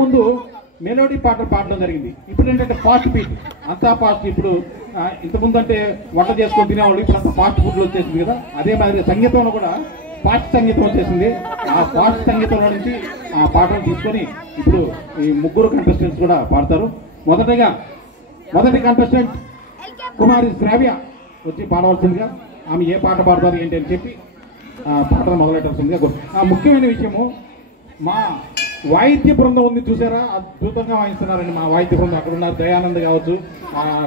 ముందు మెలోడీ పాటలు పాడడం జరిగింది. ఇప్పుడు ఏంటంటే ఫాస్ట్ బీట్, అంతా ఫాస్ట్. ఇప్పుడు ఇంతకుముందు అంటే వంట చేసుకొని తినేవాళ్ళు, ఇప్పుడు అంతా ఫాస్ట్ ఫుడ్లు వచ్చేసింది కదా. అదే మాదిరి సంగీతంలో కూడా ఫాస్ట్ సంగీతం వచ్చేసింది. ఆ ఫాస్ట్ సంగీతంలో నుంచి ఆ పాటలు తీసుకొని ఇప్పుడు ఈ ముగ్గురు కంటెస్టెంట్స్ కూడా పాడతారు. మొదటి కంటెస్టెంట్ కుమారి శ్రావ్య వచ్చి పాడవలసిందిగా, ఆమె ఏ పాట పాడతారు ఏంటి అని చెప్పి పాటలు మొదలెట్టాల్సిందిగా. ముఖ్యమైన విషయము, మా వాయిద్య బృందం ఉంది చూసారా, అద్భుతంగా వాయిస్తున్నారండి మా వాయిద్య బృందం. అక్కడ ఉన్నారు దయానంద్ కావచ్చు,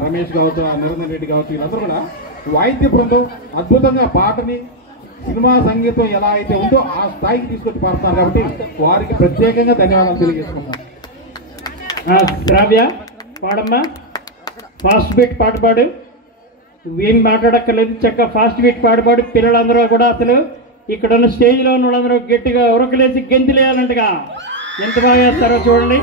రమేష్ కావచ్చు, నిరంజన్ రెడ్డి కావచ్చు, వీళ్ళందరూ కూడా వాయిద్య బృందం అద్భుతంగా పాటని సినిమా సంగీతం ఎలా అయితే ఉందో ఆ స్థాయికి తీసుకొచ్చి పాడుతున్నారు. కాబట్టి వారికి ప్రత్యేకంగా ధన్యవాదాలు తెలియజేసుకుంటాను. శ్రావ్య పాడమ్మా, ఫాస్ట్ బీట్ పాట పాడు. నువ్వేం మాట్లాడక్కర్లేదు, చక్కగా ఫాస్ట్ బీట్ పాట పాడు. పిల్లలందరూ కూడా అసలు ఇక్కడ ఉన్న స్టేజ్లో ఉన్న వాళ్ళందరూ గట్టిగా ఉరకలేసి గెంతులేయాలంటగా ఎంత బాగా చేస్తారో చూడండి.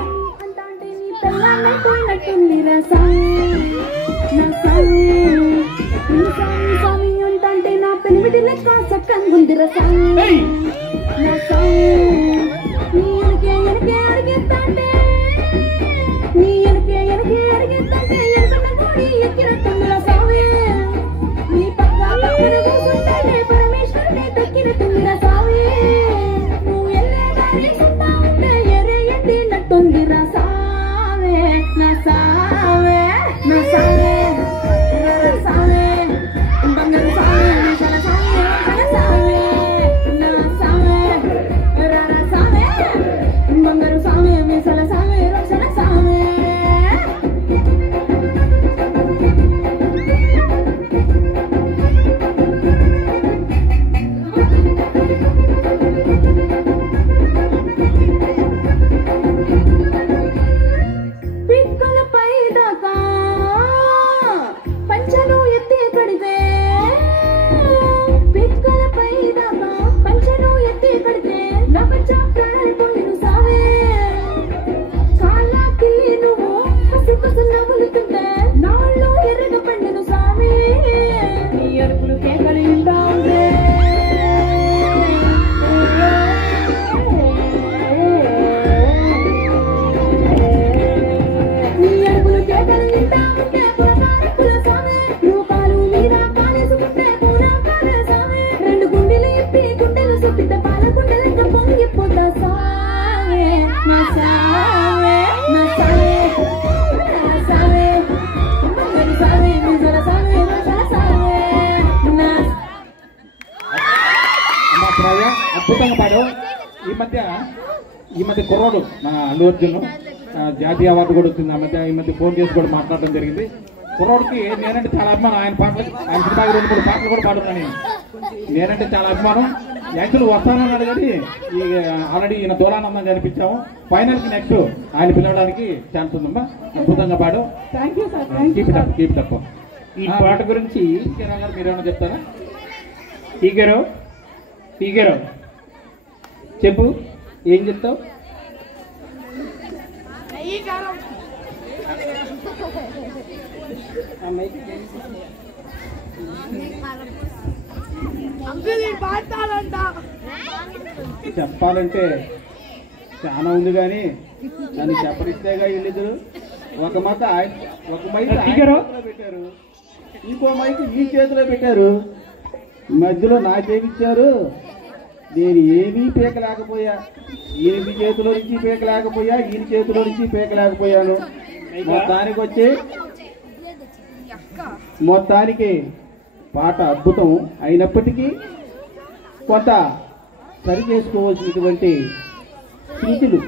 అద్భుతంగా పాడు. ఈ మధ్య కుర్రోడు మా అల్లు అర్జున్ జాతీయ అవార్డు కూడా వచ్చింది. ఈ మధ్య ఫోన్ చేసి కూడా మాట్లాడడం జరిగింది. కుర్రోడికి నేనంటే చాలా అభిమానం. ఆయన సినిమా 2-3 పాటలు కూడా పాడుతున్నాను. నేనంటే చాలా అభిమానం. యాక్చువల్ వస్తానన్నాడు కానీ ఆల్రెడీ ఈయన దూరానందం కనిపించాము. ఫైనల్ కి నెక్స్ట్ ఆయన పిలవడానికి ఛాన్స్ ఉందమ్మా. అద్భుతంగా పాడు. కీప్ తప్ప. ఈ పాట గురించి మీరేమన్నా చెప్తారా? ఈగరో చెప్పు, ఏం చెప్తావు? చెప్పాలంటే చాలా ఉంది కానీ నన్ను చెప్పరిస్తేగా వీళ్ళిద్దరు. ఒక మైక్ పెట్టారు, ఇంకో మైక్ ఈ చేతిలో పెట్టారు, మధ్యలో నా చేయించారు. నేను ఏమీ పీకలేకపోయా. ఈయన చేతిలో నుంచి పీకలేకపోయా, ఈయన చేతిలో నుంచి పీకలేకపోయాను. మొత్తానికి పాట అద్భుతం అయినప్పటికీ కొంత సరి చేసుకోవాల్సినటువంటి స్థితులు,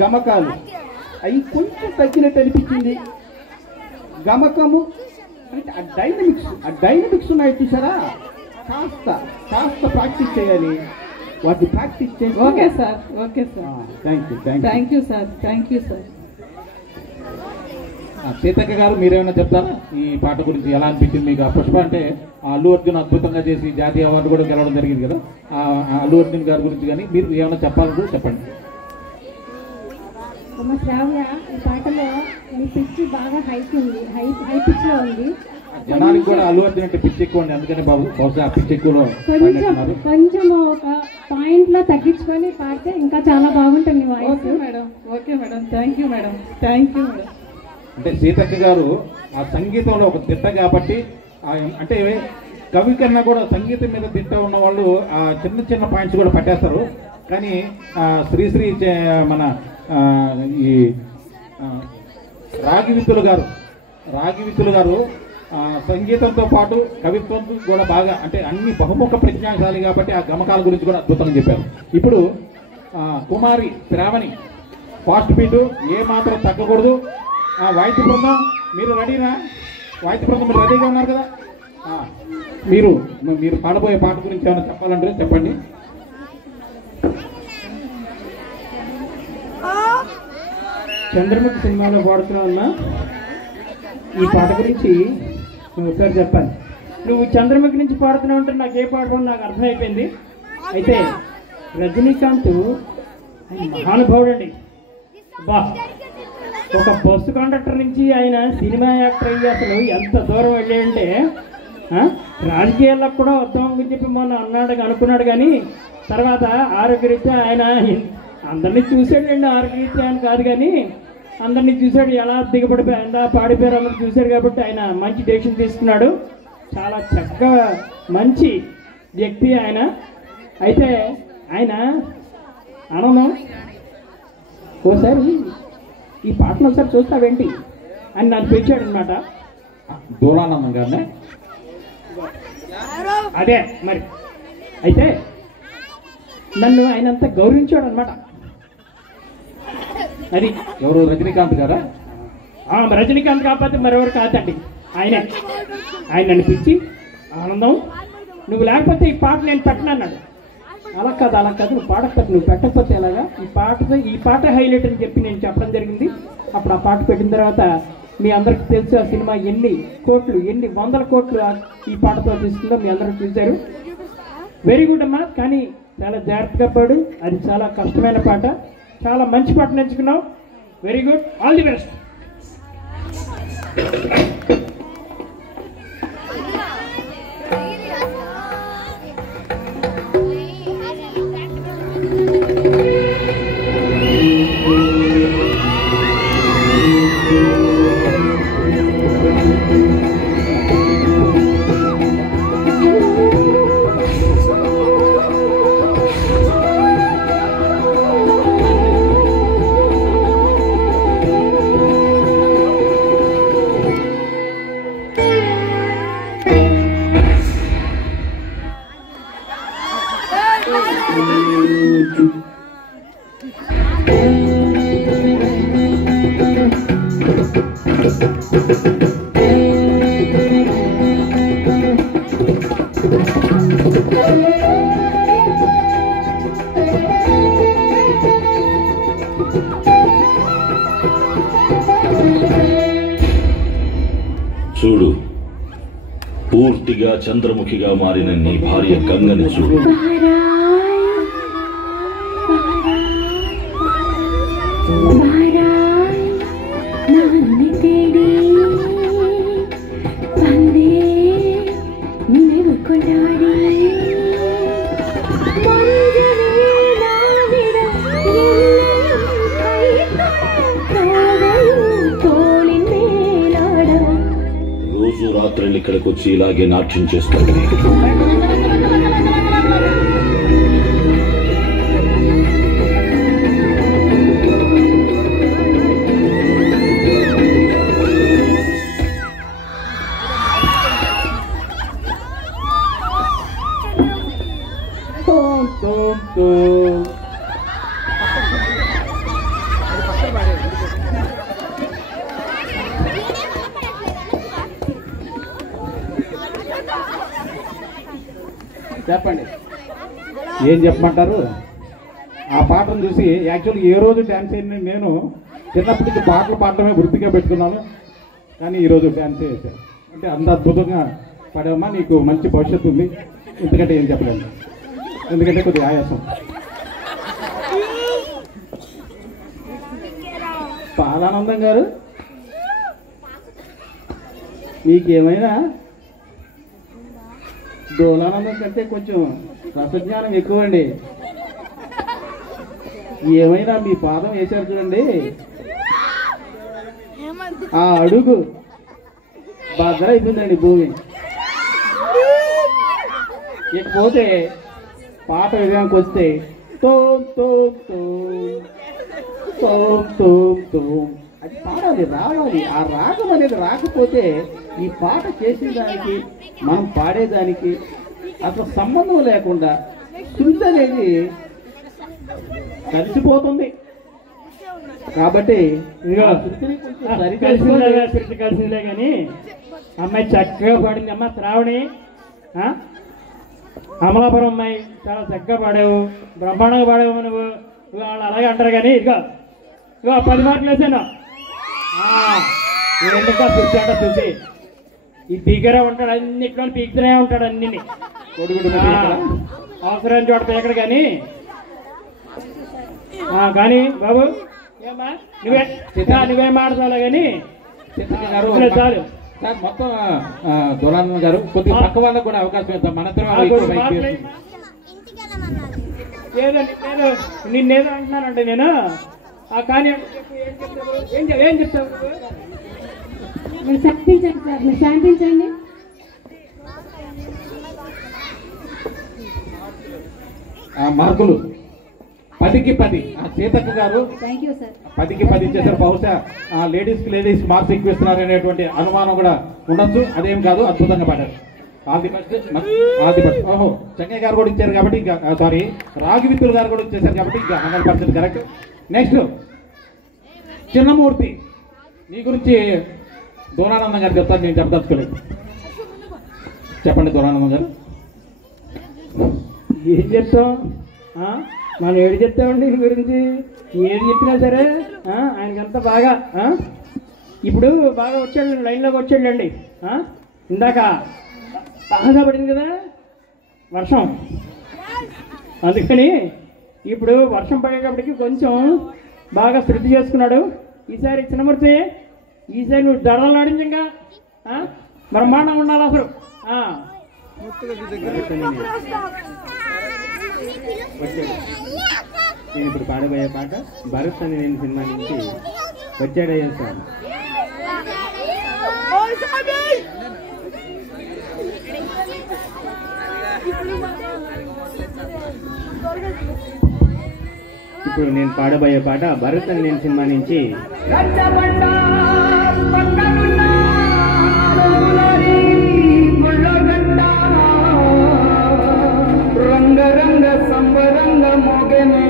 గమకాలు అవి కొంచెం తగ్గినట్టు అనిపించింది. గమకము అంటే ఆ డైనమిక్స్ ఉన్నాయి చూసారా, కాస్త ప్రాక్టీస్ చేయాలి. వాటిని ప్రాక్టీస్ చేసి. Okay sir. Thank you sir. Seethakka గారు మీరేమైనా చెప్తారా ఈ పాట గురించి? ఎలా అనిపించింది మీకు? పుష్ప అంటే అల్లు అర్జున్ అద్భుతంగా చేసి జాతీయ అవార్డు కూడా గెలవడం జరిగింది కదా. అల్లు అర్జున్ గారి గురించి కానీ మీరు ఏమైనా చెప్పాలంటే చెప్పండి. శ్రావ్య, ఈ పాటలో మీ పిచ్ బాగా హై పిచ్ లో ఉంది. జనానికి కూడా అల్లు అర్జున్ అంటే పిచ్ ఎక్కువ అండి, అందుకని బహుశా పిచ్ ఎక్కువలో కొంచెం ఒక పాయింట్ లో తగ్గించుకొని పాడితే ఇంకా చాలా బాగుంటుంది voice. Thank you madam, thank you madam. అంటే సీతక్క గారు ఆ సంగీతంలో ఒక తిట్ట కాబట్టి అంటే కవి కన్నా కూడా సంగీతం మీద తిట్ట ఉన్న వాళ్ళు ఆ చిన్న చిన్న పాయింట్స్ కూడా పట్టేస్తారు. కానీ శ్రీశ్రీ మన ఈ రాగివిత్తులు గారు సంగీతంతో పాటు కవిత్వం కూడా బాగా అంటే అన్ని బహుముఖ ప్రజ్ఞాశాలి కాబట్టి ఆ గమకాల గురించి కూడా అద్భుతంగా చెప్పారు. ఇప్పుడు కుమారి శ్రావణి ఫాస్ట్ బీటు ఏ మాత్రం తగ్గకూడదు. వాయిద్య బృందం మీరు రెడీనా? వాయిద్య బృందం మీరు రెడీగా ఉన్నారు కదా? మీరు పాడబోయే పాట గురించి ఏమైనా చెప్పాలంటే చెప్పండి. చంద్రముఖి సినిమాలో పాడుతున్నా ఈ పాట గురించి నువ్వు ఒకసారి చెప్పాలి. నువ్వు చంద్రముఖి నుంచి పాడుతున్నావు అంటే నాకు ఏ పాట నాకు అర్థమైపోయింది. అయితే రజనీకాంత్ ఆయన మహానుభావుడు అండి. బా ఒక బస్సు కండక్టర్ నుంచి ఆయన సినిమా యాక్టర్ అయ్యి అసలు ఎంత దూరం వెళ్ళాయంటే రాజకీయాలకు కూడా వద్దామని చెప్పి మొన్న అనుకున్నాడు. కానీ తర్వాత ఆరోగ్యరీత్యా ఆయన అందరినీ చూశాడండి. ఆరోగ్యరీత్యా అని కాదు కానీ అందరినీ చూశాడు, ఎలా దిగబడిపోయిందా పాడిపోయారు అందరూ చూశాడు. కాబట్టి ఆయన మంచి డెసిషన్ తీసుకున్నాడు. చాలా చక్కగా మంచి వ్యక్తి ఆయన. అయితే ఆయన ఆనందం ఓసారి ఈ పాటను ఒకసారి చూస్తావేంటి అని నన్ను పిలిచాడు అనమాట. దూరానందం గారినే అదే మరి. అయితే నన్ను ఆయన అంతా గౌరవించాడు అనమాట. అది ఎవరు? రజనీకాంత్ గారా? రజనీకాంత్ కాకపోతే మరెవరు కాదండి, ఆయనే. ఆయన నన్ను పిలిచి ఆనందం నువ్వు లేకపోతే ఈ పాట నేను పెట్టను అన్నాడు. అలా కాదు నువ్వు పాడకపోతే నువ్వు పెట్టకపోతే ఎలాగా, ఈ పాట హైలైట్ అని చెప్పి నేను చెప్పడం జరిగింది. అప్పుడు ఆ పాట పెట్టిన తర్వాత మీ అందరికి తెలుసు ఆ సినిమా ఎన్ని వందల కోట్లు ఈ పాటతో తీసుకుందో మీ అందరూ చూశారు. వెరీ గుడ్ అమ్మా. కానీ చాలా జాగ్రత్తగా పాడు, అది చాలా కష్టమైన పాట. చాలా మంచి పాట ఎంచుకున్నావు. Very good, all the best. చూడు, పూర్తిగా చంద్రముఖిగా మారిన నీ భార్య గంగని చూడు. రోజు రాత్రి ఇక్కడికి వచ్చి ఇలాగే నాట్యం చేస్తాడు. చెప్పండి, ఏం చెప్పమంటారు? ఆ పాటను చూసి యాక్చువల్గా ఏ రోజు డ్యాన్స్ అయిన నేను చిన్నప్పటి నుంచి పాటలు పాడటమే వృత్తిగా పెట్టుకున్నాను. కానీ ఈరోజు డ్యాన్స్ చేశాను అంటే అంత అద్భుతంగా పాడామా, నీకు మంచి భవిష్యత్తు ఉంది. ఎందుకంటే ఏం చెప్పలేను, ఎందుకంటే కొద్దిగా ఆయాసం. పాలానందం గారు, మీకేమైనా డోలానందం కంటే కొంచెం రసజ్ఞానం ఎక్కువ అండి. ఏమైనా మీ పాదం వేశారు చూడండి, ఆ అడుగు బాగా అయిపోయిందండి భూమి. ఇకపోతే పాట విధానికి వస్తే తోం తోం తోం తోం తోం తోం అది పాడాలి, రావాలి. ఆ రాగం అనేది రాకపోతే ఈ పాట చేసేదానికి మనం పాడేదానికి అసలు సంబంధం లేకుండా శృతి అనేది కలిసిపోతుంది. కాబట్టి ఇదిగో ఆ శృతిని కొంచెం శృతి కలిసిందిలే కానీ అమ్మాయి చక్కగా పాడింది. అమ్మ శ్రావణి, అమలాపురం అమ్మాయి చాలా చక్కగా పాడావు, బ్రహ్మాండంగా పాడావు నువ్వు. వాళ్ళు అలాగే అంటారు కానీ ఇదిగో ఇదిగో 10 మార్కులు వేసాను. ఎందుక శృతి అంట, శృతి ఈ పీకరే ఉంటాడు, అన్నిట్లో పీకుతూనే ఉంటాడు అన్నిని. అవసరం చోట పీకడు కానీ. కానీ బాబు ఏమ్మా నువ్వేం మాడతావు కానీ గారు చాలు. సార్ మొత్తం దొరానంద గారు కొద్దిగా పక్క వాళ్ళకు కూడా అవకాశం ఇద్దాం. లేదండి లేదు, నిన్నేదో అంటున్నానంటే నేను కానీ ఏం చెప్తావు? మీరు శాంతించండి సార్, మీరు శాంతించండి. మార్కులు 10కి 10. సీతక్క గారు థ్యాంక్ యూ సార్. 10కి 10 ఇచ్చేసారు. బహుశా లేడీస్ మార్క్స్ ఎక్కువ ఇస్తున్నారు అనేటువంటి అనుమానం కూడా ఉండొచ్చు. అదేం కాదు, అద్భుతంగా పాడారు. All the best. ఓహో, చెన్నై గారు కూడా ఇచ్చారు కాబట్టి ఇంకా సారీ రాగివిత్తులు గారు కూడా ఇచ్చేసారు కాబట్టి ఇంకా 100% కరెక్ట్. నెక్స్ట్ చిన్నమూర్తి, నీ గురించి దూరానందం గారు చెప్తారు, నేను చెప్పదలుచుకోలేదు. చెప్పండి దూరానందం గారు. ఏం చెప్తాం? మనం ఏడు చెప్తామండి ఈ గురించి. ఏది చెప్పినా సరే ఆయనకంతా బాగా ఇప్పుడు బాగా వచ్చాడు, లైన్లోకి వచ్చాడండి. ఇందాక బాగా పడింది కదా వర్షం, అందుకని ఇప్పుడు వర్షం పడేటప్పటికి కొంచెం బాగా శృతి చేసుకున్నాడు. ఈసారి చిన్నమూర్తి, ఈసారి నువ్వు దడలు ఆడించంగా బ్రహ్మాండంగా ఉండాలి అసలు. నేను ఇప్పుడు పాడబోయే పాట భరత్ అని నేను సినిమా నుంచి వచ్చాడయ్యా సార్. ఇప్పుడు నేను పాడబోయే పాట భరత్ అని నేను సినిమా నుంచి రంగరంగ సంబరంగ మోగనే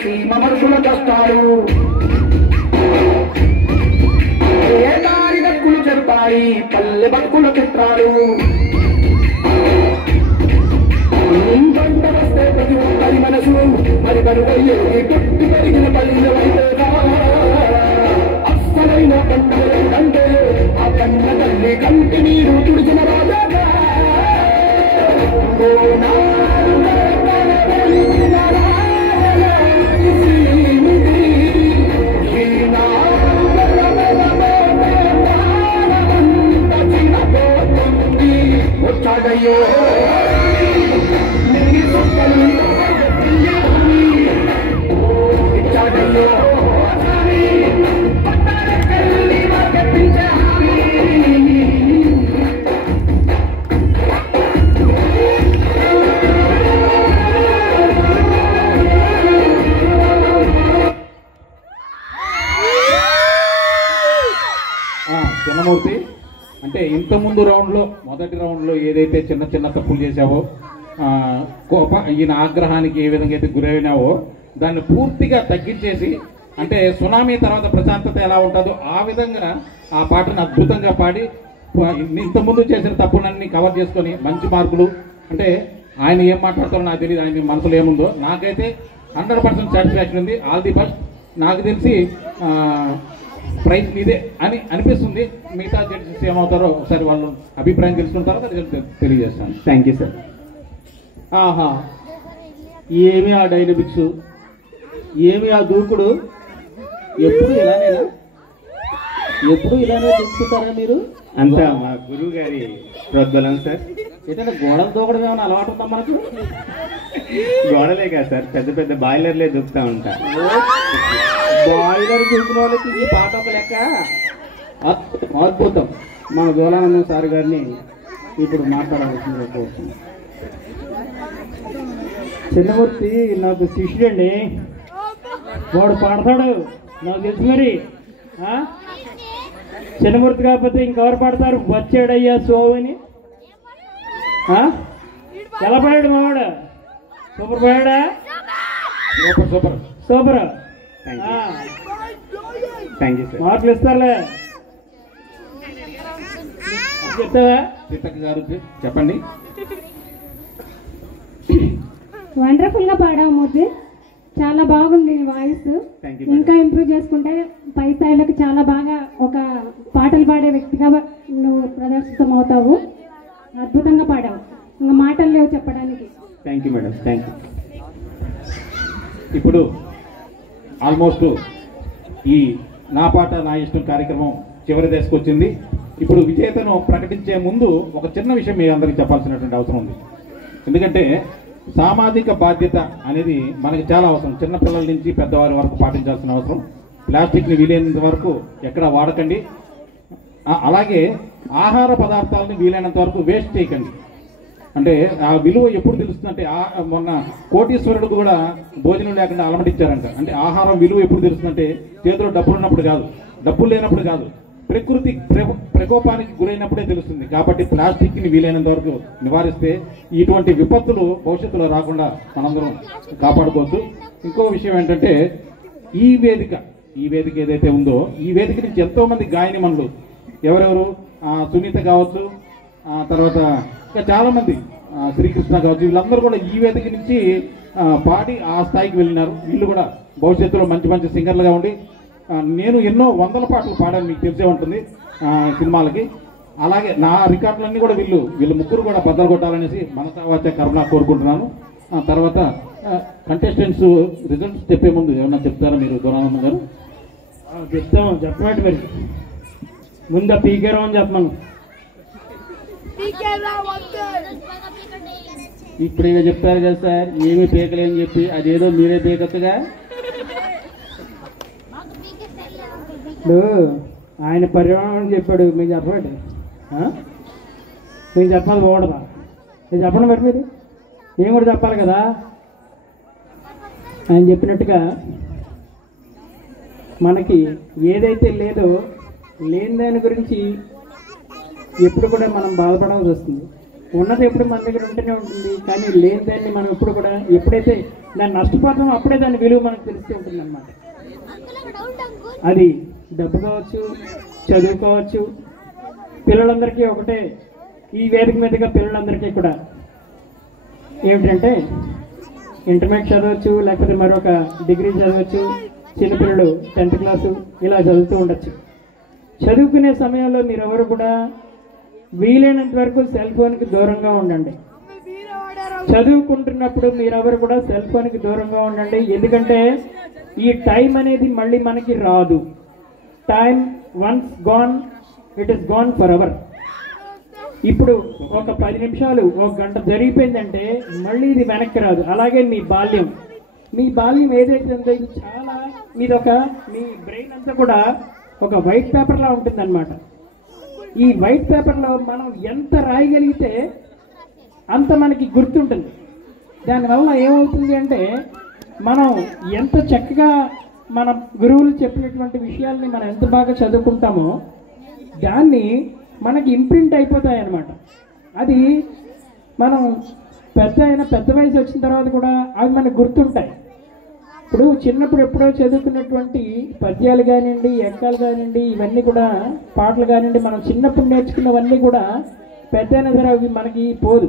సీమ మనుషుల కష్టాలు ఏ దారి దక్కులు చెరుతాయి పల్లె బతుకుల చిత్రాలు. పంట వస్తే ప్రతి ఒక్కరి మనసు మరి కనుగొయ్యే కొట్టి పెరిగిన పల్లెలైతే అస్సలైన పండుగలంటే ఆ కన్న తల్లి కంటి నీరు తుడిచిన రాజా. వచ్చాడయ్యో ఇచ్చాడయ్యో చిన్నమూర్తి అంటే ఇంతకుముందు రౌండ్లో మొదటి రౌండ్లో ఏదైతే చిన్న చిన్న తప్పులు చేశావో, ఈయన ఆగ్రహానికి ఏ విధంగా అయితే గురైనావో దాన్ని పూర్తిగా తగ్గించేసి, అంటే సునామీ తర్వాత ప్రశాంతత ఎలా ఉంటుందో ఆ విధంగా ఆ పాటను అద్భుతంగా పాడి ఇంతకుముందు చేసిన తప్పులన్నీ కవర్ చేసుకొని మంచి మార్కులు, అంటే ఆయన ఏం మాట్లాడతారో నాకు తెలియదు, ఆయన మనసులో ఏముందో, నాకైతే 100% సాటిస్ఫాక్షన్ ఉంది. All the best. నాకు తెలిసి ప్రైజ్ ఇదే అని అనిపిస్తుంది. మిగతా జడ్జెస్ ఏమవుతారో ఒకసారి వాళ్ళు అభిప్రాయం తెలుసుకుంటారో అది తెలియజేస్తాను. Thank you sir. ఆహా, ఏమి ఆ డైనమిక్స్, ఏమి ఆ దూకుడు, ఎప్పుడు ఇలానేనా? ఎప్పుడు ఇలానే దూకుతారా మీరు? అంతా మా గురువు గారి ప్రోద్బలం సార్. ఏంటంటే గోడలు దూకడం ఏమైనా అలవాటు ఉందా మనకు? గోడలే కాదు సార్, పెద్ద పెద్ద బాయిలర్లే దూకుతా ఉంటా. బాయిలర్ దూకిన వాళ్ళకి ఈ పాట ఒక లెక్క. అద్భుతం. మన జోలానందం సార్ గారిని ఇప్పుడు మాట్లాడాల్సింది కోరుతున్నాను. చిన్నమూర్తి నాకు శిష్యుడండి, వాడు పాడతాడు నాకు తెలుసు. మరి చిన్నమూర్తి కాకపోతే ఇంకెవరు పాడతారు? వచ్చాడయ్యా సోవని. ఎలా పాడాడు మావాడు? సూపర్ పాడా? Super super super. Thank you sir. మార్కులు ఇస్తారులే. చెప్తావా? సీతక్క గారు చెప్పండి. వండర్ఫుల్ గా పాడావు మూర్తి, చాలా బాగుంది వాయిస్. Thank you, ఇంకా ఇంప్రూవ్ చేసుకుంటే పై స్థాయిలోకి చాలా బాగా ఒక పాటలు పాడే వ్యక్తిగా నువ్వు ప్రదర్శితం అవుతావు. అద్భుతంగా పాడావు, ఇంకా మాటలు లేవు చెప్పడానికి. Thank you madam. Thank you. ఇప్పుడు ఆల్మోస్ట్ ఈ నా పాట నా ఇష్టం కార్యక్రమం చివరి దశకు వచ్చింది. ఇప్పుడు విజేతను ప్రకటించే ముందు ఒక చిన్న విషయం మీ అందరికీ చెప్పాల్సినటువంటి అవసరం ఉంది. ఎందుకంటే సామాజిక బాధ్యత అనేది మనకి చాలా అవసరం. చిన్నపిల్లల నుంచి పెద్దవారి వరకు పాటించాల్సిన అవసరం. ప్లాస్టిక్ని వీలైనంత వరకు ఎక్కడ వాడకండి. అలాగే ఆహార పదార్థాలని వీలైనంత వరకు వేస్ట్ చేయకండి. అంటే ఆ విలువ ఎప్పుడు తెలుస్తుందంటే మొన్న కోటీశ్వరుడు కూడా భోజనం లేకుండా అలమటించారంట. అంటే ఆహారం విలువ ఎప్పుడు తెలుస్తుందంటే చేతిలో డబ్బులు ఉన్నప్పుడు కాదు, డబ్బులు లేనప్పుడు కాదు, ప్రకృతి ప్రకోపానికి గురైనప్పుడే తెలుస్తుంది. కాబట్టి ప్లాస్టిక్ని వీలైనంత వరకు నివారిస్తే ఇటువంటి విపత్తులు భవిష్యత్తులో రాకుండా మనందరం కాపాడుకోవచ్చు. ఇంకో విషయం ఏంటంటే ఈ వేదిక ఏదైతే ఉందో ఈ వేదిక నుంచి ఎంతో మంది గాయనిమణులు ఎవరెవరు, సునీత కావచ్చు, తర్వాత ఇంకా చాలా మంది, శ్రీకృష్ణ కావచ్చు, వీళ్ళందరూ కూడా ఈ వేదిక నుంచి పాడి ఆ స్థాయికి వెళ్ళినారు. వీళ్ళు కూడా భవిష్యత్తులో మంచి మంచి సింగర్లుగా ఉండి, నేను ఎన్నో వందల పాటలు పాడాను, మీకు తెలిసే ఉంటుంది సినిమాలకి. అలాగే నా రికార్డులన్నీ కూడా వీళ్ళు ముగ్గురు కూడా బద్దలు కొట్టాలనేసి మనసావాచ కరుణ కోరుకుంటున్నాను. తర్వాత కంటెస్టెంట్స్ రిజల్ట్స్ చెప్పే ముందు ఏమన్నా చెప్తారా మీరు దొరానందం గారు? చెప్తాము, చెప్పమంటే మరి ముందు పీకే రావు అని చెప్పమను. ఇప్పుడు ఇక చెప్తారు కదా సార్, ఏమి పీకలేని చెప్పి అదేదో మీరే పీకచ్చుగా. ఇప్పుడు ఆయన పర్యావరణం చెప్పాడు, మీరు చెప్పండి. మీరు చెప్పాలి బాగుండదా? మీరు చెప్పండి మరి, మీరు ఏం కూడా చెప్పాలి కదా. ఆయన చెప్పినట్టుగా మనకి ఏదైతే లేదో లేని దాని గురించి ఎప్పుడు కూడా మనం బాధపడాల్సి వస్తుంది. ఉన్నది ఎప్పుడు మన దగ్గర ఉంటూనే ఉంటుంది, కానీ లేని దాన్ని మనం ఎప్పుడు కూడా ఎప్పుడైతే దాన్ని నష్టపోతామో అప్పుడే దాని విలువ మనకు తెలుస్తూ ఉంటుంది అన్నమాట. అది డబ్బు కావచ్చు, చదువు కావచ్చు. పిల్లలందరికీ ఒకటే, ఈ వేదిక మీదుగా పిల్లలందరికీ కూడా ఏమిటంటే ఇంటర్మీడియట్ చదవచ్చు, లేకపోతే మరొక డిగ్రీ చదవచ్చు. చిన్నపిల్లలు 10th క్లాసు ఇలా చదువుతూ ఉండొచ్చు. చదువుకునే సమయంలో మీరెవరు కూడా వీలైనంత వరకు సెల్ ఫోన్కి దూరంగా ఉండండి. చదువుకుంటున్నప్పుడు మీరెవరు కూడా సెల్ ఫోన్కి దూరంగా ఉండండి. ఎందుకంటే ఈ టైం అనేది మళ్ళీ మనకి రాదు. Time once gone, it is gone for ever. ఇప్పుడు ఒక 10 నిమిషాలు, ఒక గంట జరిగిపోయిందంటే మళ్ళీ ఇది వెనక్కి రాదు. అలాగే మీ బాల్యం ఏదైతే ఉందో ఇది చాలా మీ బ్రెయిన్ అంతా కూడా ఒక వైట్ పేపర్లా ఉంటుంది అన్నమాట. ఈ వైట్ పేపర్లో మనం ఎంత రాయగలిగితే అంత మనకి గుర్తుంటుంది. దానివల్ల ఏమవుతుంది అంటే మనం ఎంత చక్కగా మన గురువులు చెప్పినటువంటి విషయాల్ని మనం ఎంత బాగా చదువుకుంటామో దాన్ని మనకి ఇంప్రింట్ అయిపోతాయి అన్నమాట. అది మనం పెద్ద వయసు వచ్చిన తర్వాత కూడా అవి మనకు గుర్తుంటాయి. ఇప్పుడు చిన్నప్పుడు ఎప్పుడో చదువుకున్నటువంటి పద్యాలు కానివ్వండి, ఎక్కాలు కానివ్వండి, ఇవన్నీ కూడా పాటలు కానివ్వండి, మనం చిన్నప్పుడు నేర్చుకున్నవన్నీ కూడా పెద్దయినా సరే అవి మనకి పోదు.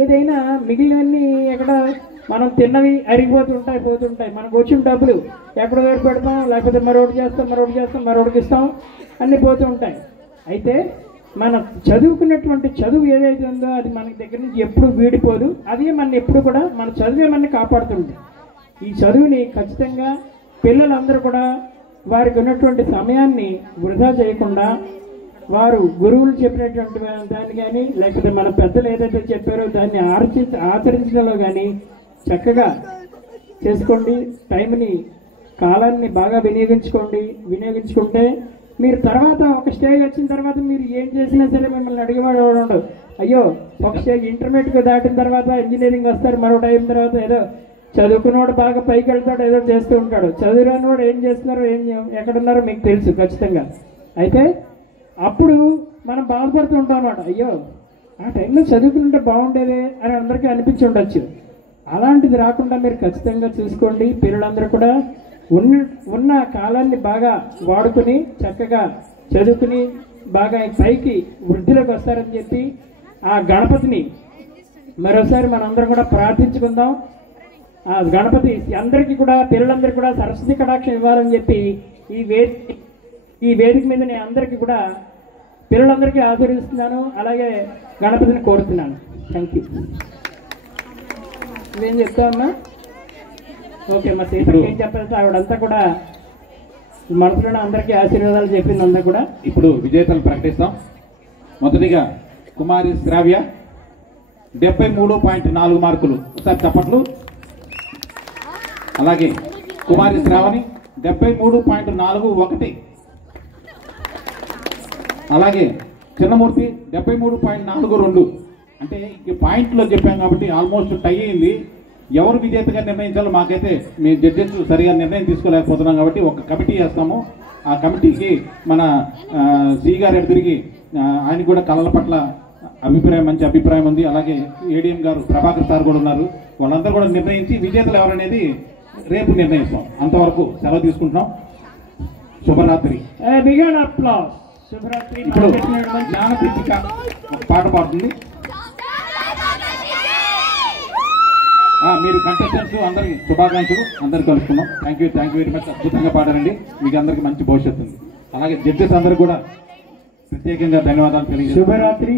ఏదైనా మిగిలినవన్నీ ఎక్కడ మనం తిన్నవి పోతుంటాయి. మనకు వచ్చిన డబ్బులు ఎక్కడ వేరు పెడతాం, లేకపోతే మరొకటి చేస్తాం, మరొకటికి ఇస్తాం, అన్నీ పోతూ ఉంటాయి. అయితే మన చదువుకున్నటువంటి చదువు ఏదైతే ఉందో అది మన దగ్గర నుంచి ఎప్పుడు వీడిపోదు. అదే మన ఎప్పుడు కూడా మన చదువే మనని కాపాడుతుంది. ఈ చదువుని ఖచ్చితంగా పిల్లలందరూ కూడా వారికి ఉన్నటువంటి సమయాన్ని వృధా చేయకుండా వారు గురువులు చెప్పినటువంటి దాన్ని కానీ, లేకపోతే మన పెద్దలు ఏదైతే చెప్పారో దాన్ని ఆచరించడంలో కానీ చక్కగా చేసుకోండి. టైంని, కాలాన్ని బాగా వినియోగించుకుంటే మీరు తర్వాత ఒక స్టేజ్ వచ్చిన తర్వాత మీరు ఏం చేసినా సరే మిమ్మల్ని అడిగేవాడు ఉండడు. అయ్యో ఒక స్టేజ్ ఇంటర్మీడియట్ దాటిన తర్వాత ఇంజనీరింగ్ వస్తారు, మరో టైం తర్వాత ఏదో చదువుకున్నవాడు బాగా పైకి వెళ్తాడు, ఏదో చేస్తూ ఉంటాడు. చదువురాని వాడు ఏం చేస్తున్నారో ఎక్కడున్నారో మీకు తెలుసు ఖచ్చితంగా. అయితే అప్పుడు మనం బాధపడుతూ ఉంటాం అన్నమాట. అయ్యో ఆ టైంలో చదువుకుంటే బాగుండేదే అని అందరికీ అనిపించి ఉండొచ్చు. అలాంటిది రాకుండా మీరు ఖచ్చితంగా చూసుకోండి. పిల్లలందరూ కూడా ఉన్న కాలాన్ని బాగా వాడుకుని చక్కగా చదువుకుని బాగా పైకి వృద్ధిలోకి వస్తారని చెప్పి ఆ గణపతిని మరోసారి మనందరం కూడా ప్రార్థించుకుందాం. ఆ గణపతి అందరికీ కూడా, పిల్లలందరికీ కూడా సరస్వతి కటాక్షం ఇవ్వాలని చెప్పి ఈ వేదిక మీద నేను అందరికీ కూడా పిల్లలందరికీ ఆశీర్వదిస్తున్నాను. అలాగే గణపతిని కోరుతున్నాను. Thank you. నువ్వేం చెప్తా ఉన్నా? ఓకే, మా సీతకి ఏం చెప్పాలంటే ఆవిడంతా కూడా మనసులోనే అందరికీ ఆశీర్వాదాలు చెప్పింది. అంతా కూడా ఇప్పుడు విజేతలు ప్రకటిస్తాం. మొదటిగా కుమారి శ్రావ్య 73.4 మార్కులు. ఒకసారి చప్పట్లు. అలాగే కుమారి శ్రావణి 73.41. అలాగే చిన్నమూర్తి 73.42. అంటే ఈ పాయింట్లో చెప్పాం కాబట్టి ఆల్మోస్ట్ టై అయింది. ఎవరు విజేతగా నిర్ణయించాలో మాకైతే మీ జడ్జెస్ సరిగా నిర్ణయం తీసుకోలేకపోతున్నాం కాబట్టి ఒక కమిటీ చేస్తాము. ఆ కమిటీకి మన సి గారు ఎదురికి ఆయన కూడా కళల పట్ల మంచి అభిప్రాయం ఉంది. అలాగే ఏడీఎం గారు ప్రభాకర్ సార్ కూడా ఉన్నారు. వాళ్ళందరూ కూడా నిర్ణయించి విజేతలు ఎవరనేది రేపు నిర్ణయిస్తాం. అంతవరకు సెలవు తీసుకుంటున్నాం. శుభరాత్రి. ఇప్పుడు జ్ఞానపీఠిక ఒక పాట పాడుతుంది. మీరు కంటెస్టెంట్స్ అందరికి శుభాకాంక్షలు. అందరికి కలుసుకున్నాం. Thank you very much. అద్భుతంగా పాడారండి. మీకు అందరికి మంచి భవిష్యత్తు ఉంది. అలాగే జడ్జెస్ అందరూ కూడా ప్రత్యేకంగా ధన్యవాదాలు తెలియజేస్తున్నాను. శుభరాత్రి.